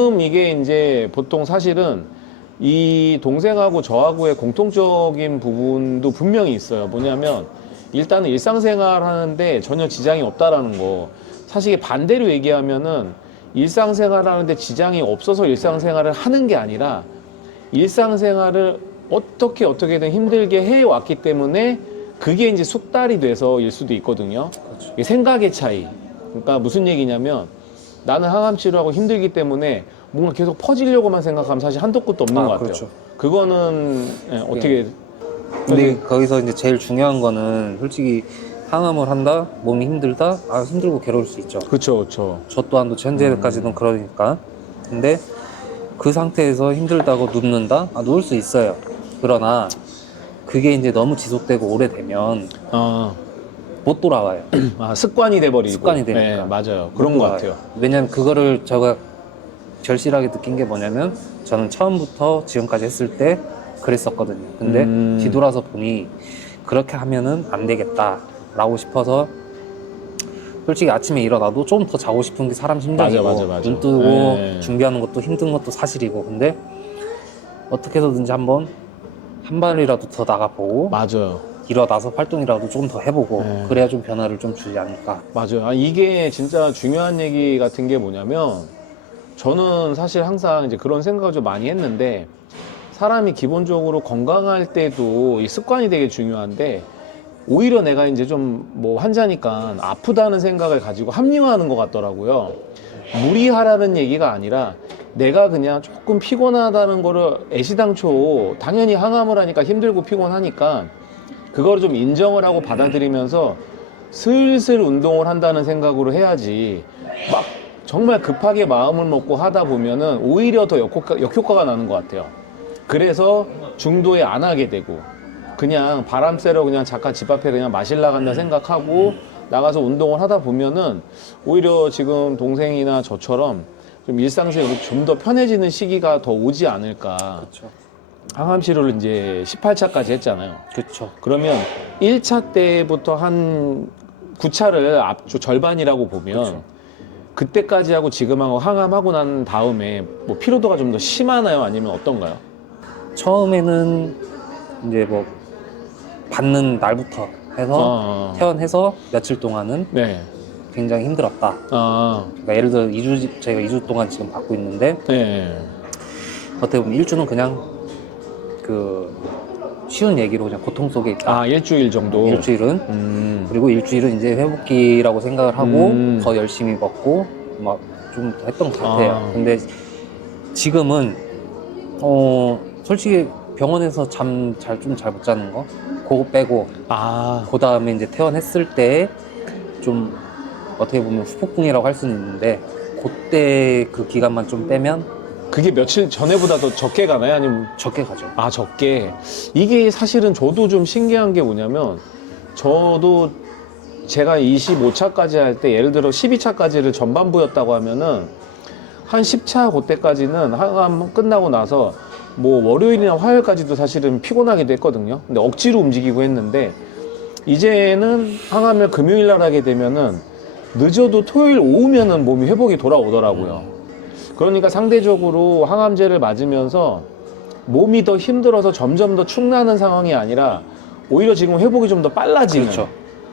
지금 이게 이제 보통 사실은 이 동생하고 저하고의 공통적인 부분도 분명히 있어요. 뭐냐면 일단은 일상생활 하는데 전혀 지장이 없다라는 거. 사실 이게 반대로 얘기하면은 일상생활 하는데 지장이 없어서 일상생활을 하는 게 아니라 일상생활을 어떻게든 힘들게 해왔기 때문에 그게 이제 숙달이 돼서일 수도 있거든요. 그렇죠. 이게 생각의 차이. 그러니까 무슨 얘기냐면 나는 항암 치료하고 힘들기 때문에 뭔가 계속 퍼지려고만 생각하면 사실 한도 끝도 없는 것 같아요. 그렇죠. 그거는 예, 어떻게 근데 거기서 이제 제일 중요한 거는 솔직히 항암을 한다, 몸이 힘들다, 힘들고 괴로울 수 있죠. 그렇죠, 그렇죠. 저 또한도 현재까지는 그러니까. 근데 그 상태에서 힘들다고 눕는다? 누울 수 있어요. 그러나 그게 이제 너무 지속되고 오래되면 못 돌아와요. 습관이 돼버리고 습관이 되니까. 네, 맞아요. 못 그런 것 돌아와요. 같아요. 왜냐면 그거를 제가 절실하게 느낀 게 뭐냐면 저는 처음부터 지금까지 했을 때 그랬었거든요. 근데 뒤돌아서 보니 그렇게 하면은 안 되겠다라고 싶어서 솔직히 아침에 일어나도 좀 더 자고 싶은 게 사람 심정이고 맞아. 눈 뜨고 네. 준비하는 것도 힘든 것도 사실이고 근데 어떻게 해서든지 한번 한 발이라도 더 나가보고 맞아요. 일어나서 활동이라도 조금 더 해보고 네. 그래야 좀 변화를 좀 주지 않을까. 맞아요. 이게 진짜 중요한 얘기 같은 게 뭐냐면 저는 사실 항상 이제 그런 생각을 좀 많이 했는데 사람이 기본적으로 건강할 때도 이 습관이 되게 중요한데 오히려 내가 이제 좀 뭐 환자니까 아프다는 생각을 가지고 합리화하는 것 같더라고요. 무리하라는 얘기가 아니라 내가 그냥 조금 피곤하다는 거를 애시당초 당연히 항암을 하니까 힘들고 피곤하니까 그거를 좀 인정을 하고 받아들이면서 슬슬 운동을 한다는 생각으로 해야지 막 정말 급하게 마음을 먹고 하다 보면은 오히려 더 역효과가 나는 것 같아요. 그래서 중도에 안 하게 되고 그냥 바람 쐬러 그냥 잠깐 집 앞에 그냥 마실 나간다 생각하고 나가서 운동을 하다 보면은 오히려 지금 동생이나 저처럼 좀 일상생활이 좀 더 편해지는 시기가 더 오지 않을까. 그렇죠. 항암 치료를 이제 18차까지 했잖아요. 그렇죠. 그러면 1차 때부터 한 9차를 앞쪽 절반이라고 보면 그쵸. 그때까지 하고 지금하고 항암하고 난 다음에 뭐 피로도가 좀 더 심하나요? 아니면 어떤가요? 처음에는 이제 뭐 받는 날부터 해서 퇴원해서 며칠 동안은 네. 굉장히 힘들었다. 그러니까 예를 들어 저희가 2주 동안 지금 받고 있는데 네. 어떻게 보면 1주는 그냥 그 쉬운 얘기로 그냥 고통 속에 있다. 일주일 정도. 일주일은 그리고 일주일은 이제 회복기라고 생각을 하고 더 열심히 먹고 막 좀 더 했던 것 같아요. 근데 지금은 솔직히 병원에서 잠 잘 못 자는 거 그거 빼고 그 다음에 이제 퇴원했을 때 좀 어떻게 보면 후폭풍이라고 할 수는 있는데 그때 그 기간만 좀 빼면 그게 며칠 전에보다 더 적게 가나요? 아니면 적게 가죠. 적게. 이게 사실은 저도 좀 신기한 게 뭐냐면 저도 제가 25차까지 할 때 예를 들어 12차까지를 전반부였다고 하면은 한 10차 그때까지는 항암 끝나고 나서 뭐 월요일이나 화요일까지도 사실은 피곤하기도 했거든요. 근데 억지로 움직이고 했는데 이제는 항암을 금요일 날 하게 되면은 늦어도 토요일 오후면은 몸이 회복이 돌아오더라고요. 그러니까 상대적으로 항암제를 맞으면서 몸이 더 힘들어서 점점 더 축나는 상황이 아니라 오히려 지금 회복이 좀 더 빨라지는, 그렇죠.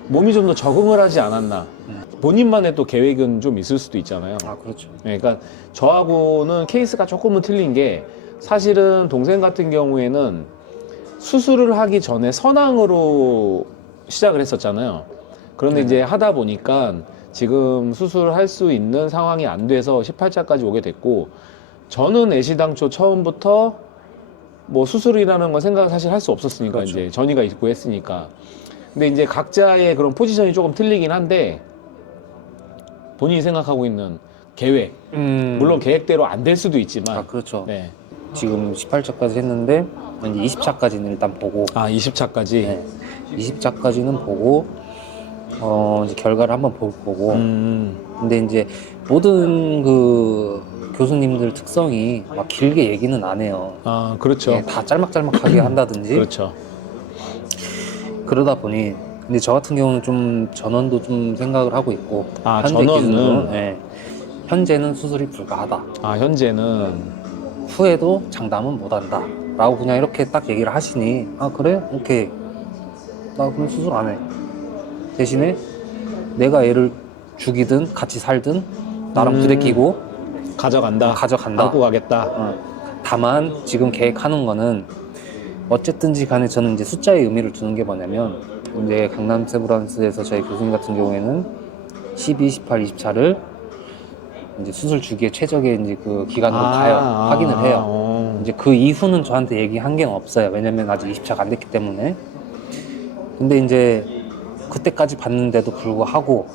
몸이 좀 더 적응을 하지 않았나. 본인만의 또 계획은 좀 있을 수도 있잖아요. 그렇죠. 네, 그러니까 저하고는 케이스가 조금은 틀린 게 사실은 동생 같은 경우에는 수술을 하기 전에 선항으로 시작을 했었잖아요. 그런데 이제 하다 보니까 지금 수술할 수 있는 상황이 안 돼서 18차까지 오게 됐고, 저는 애시당초 처음부터 뭐 수술이라는 건 생각을 사실 할 수 없었으니까, 그렇죠. 이제 전이가 있고 했으니까. 근데 이제 각자의 그런 포지션이 조금 틀리긴 한데 본인이 생각하고 있는 계획, 물론 계획대로 안 될 수도 있지만 그렇죠. 네. 지금 18차까지 했는데 이제 20차까지는 일단 보고 20차까지. 네. 20차까지는 보고 이제 결과를 한번 보고 근데 이제 모든 그 교수님들 특성이 막 길게 얘기는 안 해요. 그렇죠. 예, 다 짤막짤막하게 한다든지 그렇죠. 그러다 보니 근데 저 같은 경우는 좀 전원도 좀 생각을 하고 있고 현재 전원은? 기준으로 현재는 수술이 불가하다. 아, 현재는. 후에도 장담은 못한다. 라고 그냥 이렇게 딱 얘기를 하시니, 아, 그래? 오케이. 나 그럼 수술 안 해. 대신에 내가 애를 죽이든 같이 살든 나랑 부대끼고 가져간다. 가져간다. 안고 가겠다. 다만 지금 계획하는 거는 어쨌든지 간에 저는 이제 숫자의 의미를 두는 게 뭐냐면 이제 강남 세브란스에서 저희 교수님 같은 경우에는 12, 18, 24를 이제 수술 주기에 최적의 이제 그 기간으로 가요. 확인을 해요. 이제 그 이후는 저한테 얘기한 게 없어요. 왜냐면 아직 20차가 안 됐기 때문에. 근데 이제 그때까지 봤는데도 불구하고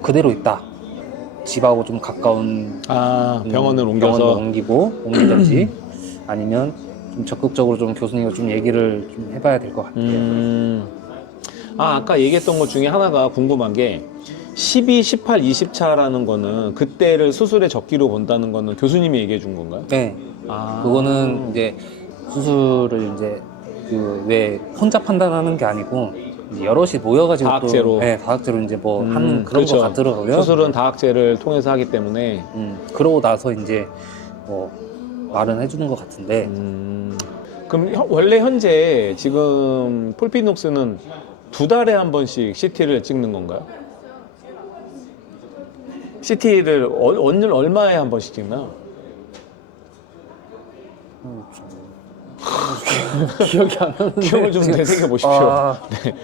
그대로 있다. 집하고 좀 가까운 병원을 옮겨서. 병원을 옮기든지 아니면 좀 적극적으로 좀 교수님과 좀 얘기를 좀 해봐야 될 것 같아요. 아까 얘기했던 것 중에 하나가 궁금한 게 12, 18, 20차라는 거는 그때를 수술의 적기로 본다는 거는 교수님이 얘기해 준 건가요? 네. 그거는 이제 수술을 이제 그 왜 혼자 판단하는 게 아니고 이제 여럿이 모여가지고 다학제로. 또 네, 다학제로 이제 뭐 하는 그런 그렇죠. 거 같더라고요. 수술은 다학제를 통해서 하기 때문에. 그러고 나서 이제 뭐 말은 해주는 것 같은데. 그럼 원래 현재 지금 폴피녹스는 2달에 한 번씩 CT를 찍는 건가요? CT를 얼마에 한 번씩 찍나요? 기억이 안 나는데. 기억을 좀 되새겨 보십시오. 네.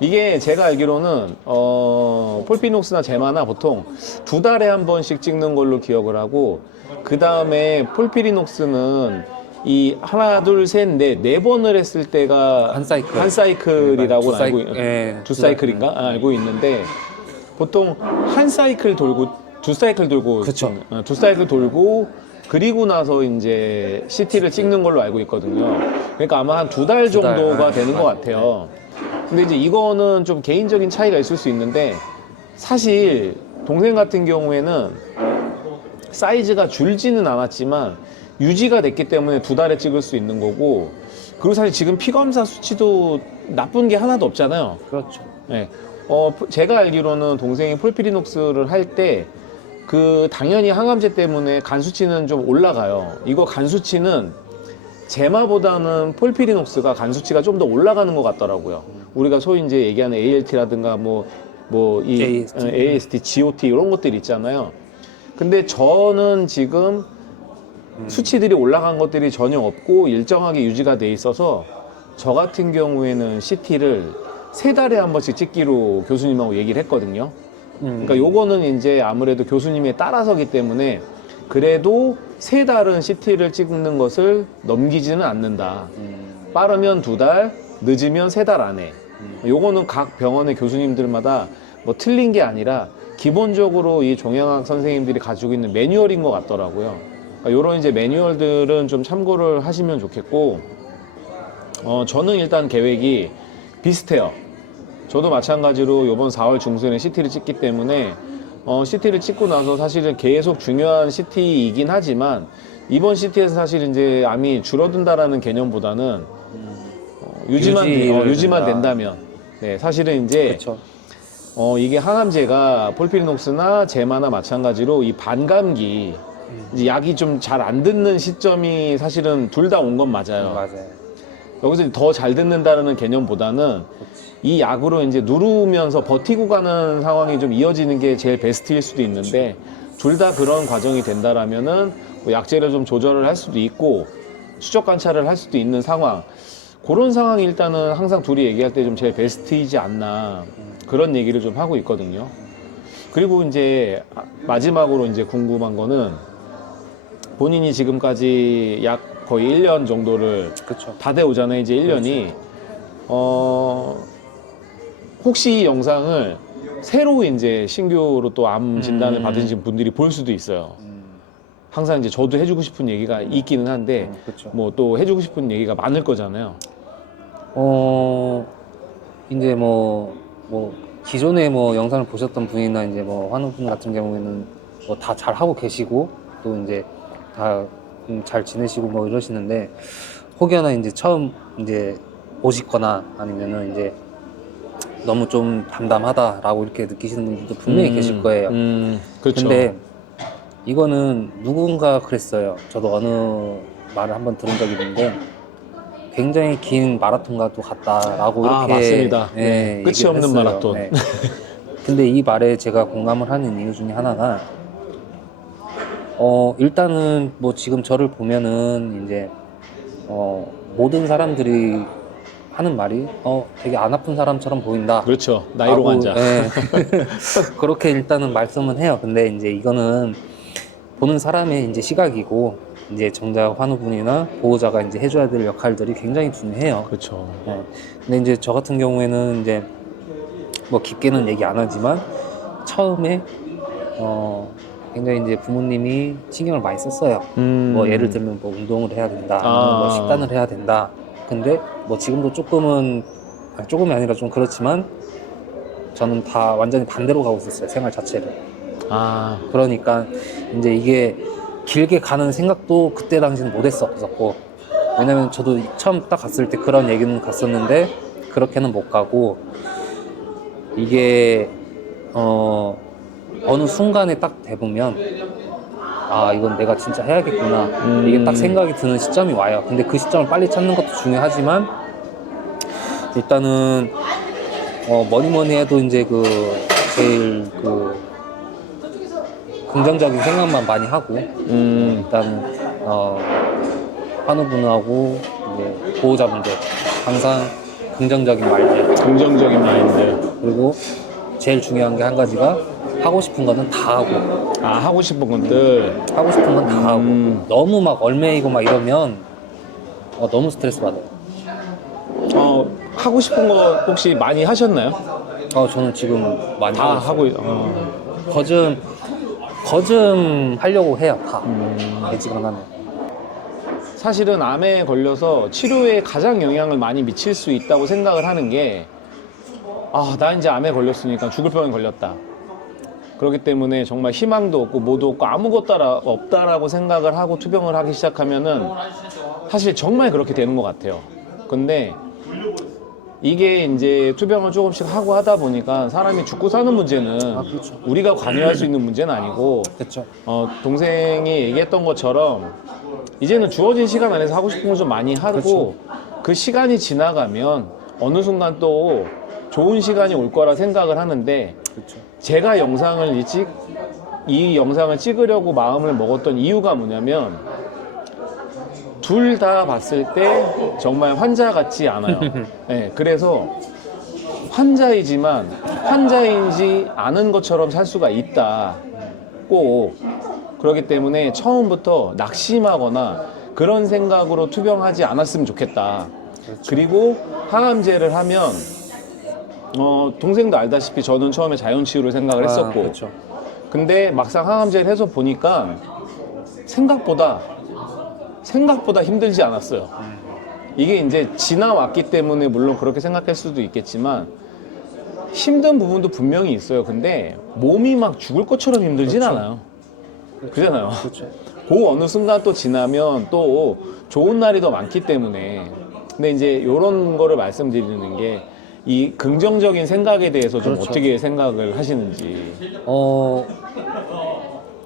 이게 제가 알기로는 폴피녹스나 제마나 보통 2달에 한 번씩 찍는 걸로 기억을 하고, 그 다음에 폴피리녹스는 이 하나, 둘, 셋, 넷, 4번을 했을 때가 한 사이클. 한 사이클이라고 네, 알고 네, 두 사이클인가? 알고 있는데, 보통 한 사이클 돌고 두 사이클 돌고 그쵸. 두 사이클 돌고 그리고 나서 이제 CT를 찍는 걸로 알고 있거든요. 그러니까 아마 한 2달 정도가 되는 것 같아요. 근데 이제 이거는 좀 개인적인 차이가 있을 수 있는데, 사실 동생 같은 경우에는 사이즈가 줄지는 않았지만 유지가 됐기 때문에 2달에 찍을 수 있는 거고, 그리고 사실 지금 피검사 수치도 나쁜 게 하나도 없잖아요. 그렇죠. 네. 제가 알기로는 동생이 폴피리녹스를 할 때 당연히 항암제 때문에 간 수치는 좀 올라가요. 이거 간 수치는 제마보다는 폴피리녹스가 간 수치가 좀 더 올라가는 것 같더라고요. 우리가 소위 이제 얘기하는 ALT라든가 AST, GOT 이런 것들 있잖아요. 근데 저는 지금 수치들이 올라간 것들이 전혀 없고 일정하게 유지가 돼 있어서 저 같은 경우에는 CT를 3달에 한 번씩 찍기로 교수님하고 얘기를 했거든요. 그러니까 요거는 이제 아무래도 교수님에 따라서기 때문에 그래도 3달은 CT를 찍는 것을 넘기지는 않는다. 빠르면 2달, 늦으면 3달 안에. 요거는 각 병원의 교수님들마다 뭐 틀린 게 아니라 기본적으로 이 종양학 선생님들이 가지고 있는 매뉴얼인 것 같더라고요. 그러니까 요런 이제 매뉴얼들은 좀 참고를 하시면 좋겠고, 저는 일단 계획이 비슷해요. 저도 마찬가지로 이번 4월 중순에 CT를 찍기 때문에 CT를 찍고 나서 사실은 계속 중요한 CT이긴 하지만, 이번 CT에서 사실 이제 암이 줄어든다라는 개념보다는 유지만 된다면, 네, 사실은 이제 그렇죠. 이게 항암제가 폴피리녹스나 제마나 마찬가지로 이 반감기, 이제 약이 좀 잘 안 듣는 시점이 사실은 둘 다 온 건 맞아요. 맞아요. 여기서 더 잘 듣는다는 개념보다는 이 약으로 이제 누르면서 버티고 가는 상황이 좀 이어지는 게 제일 베스트일 수도 있는데, 둘 다 그런 과정이 된다라면은 뭐 약제를 좀 조절을 할 수도 있고 추적 관찰을 할 수도 있는 상황, 그런 상황이 일단은 항상 둘이 얘기할 때 좀 제일 베스트이지 않나, 그런 얘기를 좀 하고 있거든요. 그리고 이제 마지막으로 이제 궁금한 거는, 본인이 지금까지 약 거의 1년 정도를 그렇죠. 다 돼 오잖아요. 이제 1년이. 혹시 이 영상을 새로 이제 신규로 또 암 진단을 받으신 분들이 볼 수도 있어요. 항상 이제 저도 해주고 싶은 얘기가 있기는 한데, 그렇죠. 뭐 또 해주고 싶은 얘기가 많을 거잖아요. 이제 뭐 기존에 뭐 영상을 보셨던 분이나 이제 뭐 환우분 같은 경우에는 뭐 다 잘 하고 계시고 또 이제 다 잘 지내시고 뭐 이러시는데, 혹여나 이제 처음 이제 오시거나 아니면은 이제 너무 좀 담담하다라고 이렇게 느끼시는 분들도 분명히 계실 거예요. 그렇죠. 근데 이거는 누군가 그랬어요. 저도 어느 말을 한번 들은 적이 있는데 굉장히 긴 마라톤과도 같다라고 이렇게 맞습니다. 예, 네. 끝이 얘기를 없는 했어요. 마라톤. 네. 근데 이 말에 제가 공감을 하는 이유 중에 하나가 일단은 뭐 지금 저를 보면은 이제 모든 사람들이 하는 말이 되게 안 아픈 사람처럼 보인다. 그렇죠. 나이로 간자. 예. 그렇게 일단은 말씀은 해요. 근데 이제 이거는 보는 사람의 이제 시각이고 이제 정작 환우분이나 보호자가 이제 해줘야 될 역할들이 굉장히 중요해요. 그렇죠. 예. 근데 이제 저 같은 경우에는 이제 뭐 깊게는 얘기 안 하지만 처음에 굉장히 이제 부모님이 신경을 많이 썼어요. 뭐 예를 들면 뭐 운동을 해야 된다, 아니면 뭐 식단을 해야 된다. 근데 뭐 지금도 조금이 아니라 좀 그렇지만 저는 다 완전히 반대로 가고 있었어요, 생활 자체를. 그러니까 이제 이게 길게 가는 생각도 그때 당시는 못 했었고, 왜냐면 저도 처음 딱 갔을 때 그런 얘기는 갔었는데 그렇게는 못 가고, 이게 어느 순간에 딱 돼보면 이건 내가 진짜 해야겠구나, 이게 딱 생각이 드는 시점이 와요. 근데 그 시점을 빨리 찾는 것도 중요하지만 일단은 뭐니 해도 이제 제일 긍정적인 생각만 많이 하고 일단 환우분하고 이제 보호자분들 항상 긍정적인 말들, 긍정적인 마인드. 그리고 제일 중요한 게 한 가지가 하고 싶은 거는 다 하고, 하고 싶은 것들. 하고 싶은 건 다 하고. 너무 막 얼매이고 막 이러면 너무 스트레스 받아요. 하고 싶은 거 혹시 많이 하셨나요? 저는 지금 많이 다 하고 있어요. 하고 거즘 하려고 해요, 다. 되지근하면. 사실은 암에 걸려서 치료에 가장 영향을 많이 미칠 수 있다고 생각을 하는 게, 나 이제 암에 걸렸으니까 죽을 병에 걸렸다. 그렇기 때문에 정말 희망도 없고 뭐도 없고 아무것도 없다라고 생각을 하고 투병을 하기 시작하면은 사실 정말 그렇게 되는 것 같아요. 근데 이게 이제 투병을 조금씩 하고 하다 보니까 사람이 죽고 사는 문제는 그렇죠. 우리가 관여할 수 있는 문제는 아니고, 그렇죠. 동생이 얘기했던 것처럼 이제는 주어진 시간 안에서 하고 싶은 거 좀 많이 하고, 그렇죠. 그 시간이 지나가면 어느 순간 또 좋은 시간이 올 거라 생각을 하는데, 그렇죠. 제가 이 영상을 찍으려고 마음을 먹었던 이유가 뭐냐면, 둘 다 봤을 때 정말 환자 같지 않아요. 네, 그래서 환자이지만 환자인지 아는 것처럼 살 수가 있다. 꼭 그렇기 때문에 처음부터 낙심하거나 그런 생각으로 투병하지 않았으면 좋겠다. 그렇죠. 그리고 항암제를 하면 동생도 알다시피 저는 처음에 자연치유를 생각을 했었고, 그렇죠. 근데 막상 항암제를 해서 보니까 생각보다 힘들지 않았어요. 이게 이제 지나왔기 때문에 물론 그렇게 생각할 수도 있겠지만 힘든 부분도 분명히 있어요. 근데 몸이 막 죽을 것처럼 힘들진 그렇죠. 않아요. 그렇잖아요. 그렇죠. 그 어느 순간 또 지나면 또 좋은 날이 더 많기 때문에. 근데 이제 이런 거를 말씀드리는 게, 이 긍정적인 생각에 대해서 좀 그렇죠. 어떻게 생각을 하시는지. 어,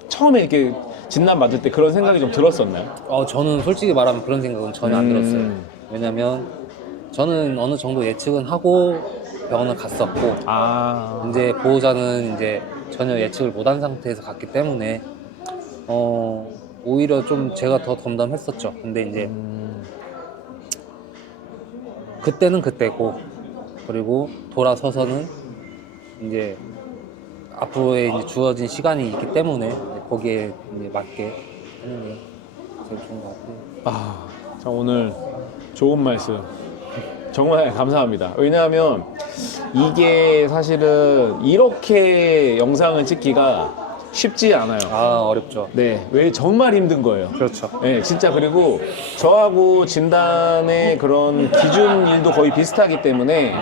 처음에 이렇게 진단 받을 때 그런 생각이 좀 들었었나요? 저는 솔직히 말하면 그런 생각은 전혀 안 들었어요. 왜냐면 저는 어느 정도 예측은 하고 병원을 갔었고, 이제 보호자는 이제 전혀 예측을 못한 상태에서 갔기 때문에 오히려 좀 제가 더 덤덤했었죠. 근데 이제 그때는 그때고, 그리고 돌아서서는 이제 앞으로의 이제 주어진 시간이 있기 때문에 거기에 이제 맞게 하는 게 제일 좋은 것 같아요. 자, 오늘 좋은 말씀 정말 감사합니다. 왜냐하면 이게 사실은 이렇게 영상을 찍기가 쉽지 않아요. 어렵죠. 네, 왜 정말 힘든 거예요. 그렇죠. 네, 진짜. 그리고 저하고 진단의 그런 기준일도 거의 비슷하기 때문에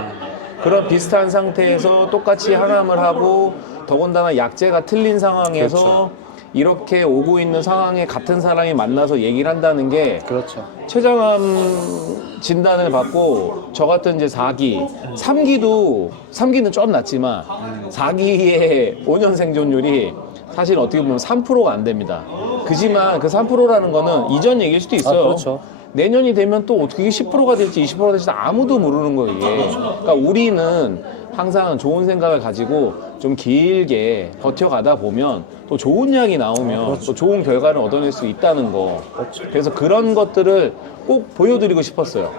그런 비슷한 상태에서 똑같이 항암을 하고, 더군다나 약제가 틀린 상황에서 이렇게 오고 있는 상황에 같은 사람이 만나서 얘기를 한다는 게 그렇죠. 췌장암 진단을 받고 저 같은 이제 4기, 3기는 좀 낮지만 4기의 5년 생존율이 사실 어떻게 보면 3%가 안 됩니다. 그지만 그 3%라는 거는 이전 얘기일 수도 있어요. 그렇죠. 내년이 되면 또 어떻게 10%가 될지 20%가 될지 아무도 모르는 거예요, 이게. 그러니까 우리는 항상 좋은 생각을 가지고 좀 길게 버텨가다 보면 또 좋은 약이 나오면 또 좋은 결과를 얻어낼 수 있다는 거. 그래서 그런 것들을 꼭 보여드리고 싶었어요.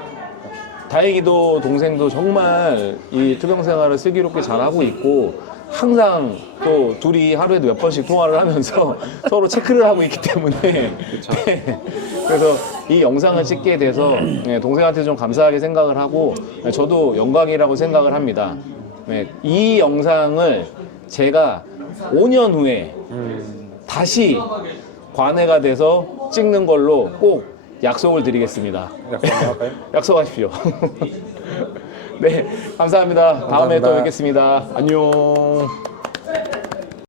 다행히도 동생도 정말 이 투병 생활을 슬기롭게 잘하고 있고 항상 또 둘이 하루에도 몇 번씩 통화를 하면서 서로 체크를 하고 있기 때문에 네. 그래서 이 영상을 찍게 돼서 네, 동생한테 좀 감사하게 생각을 하고 네, 저도 영광이라고 생각을 합니다. 네, 이 영상을 제가 5년 후에 다시 관해가 돼서 찍는 걸로 꼭 약속을 드리겠습니다. 약속할까요? 약속하십시오. 네, 감사합니다. 다음에 감사합니다. 또 뵙겠습니다. 안녕.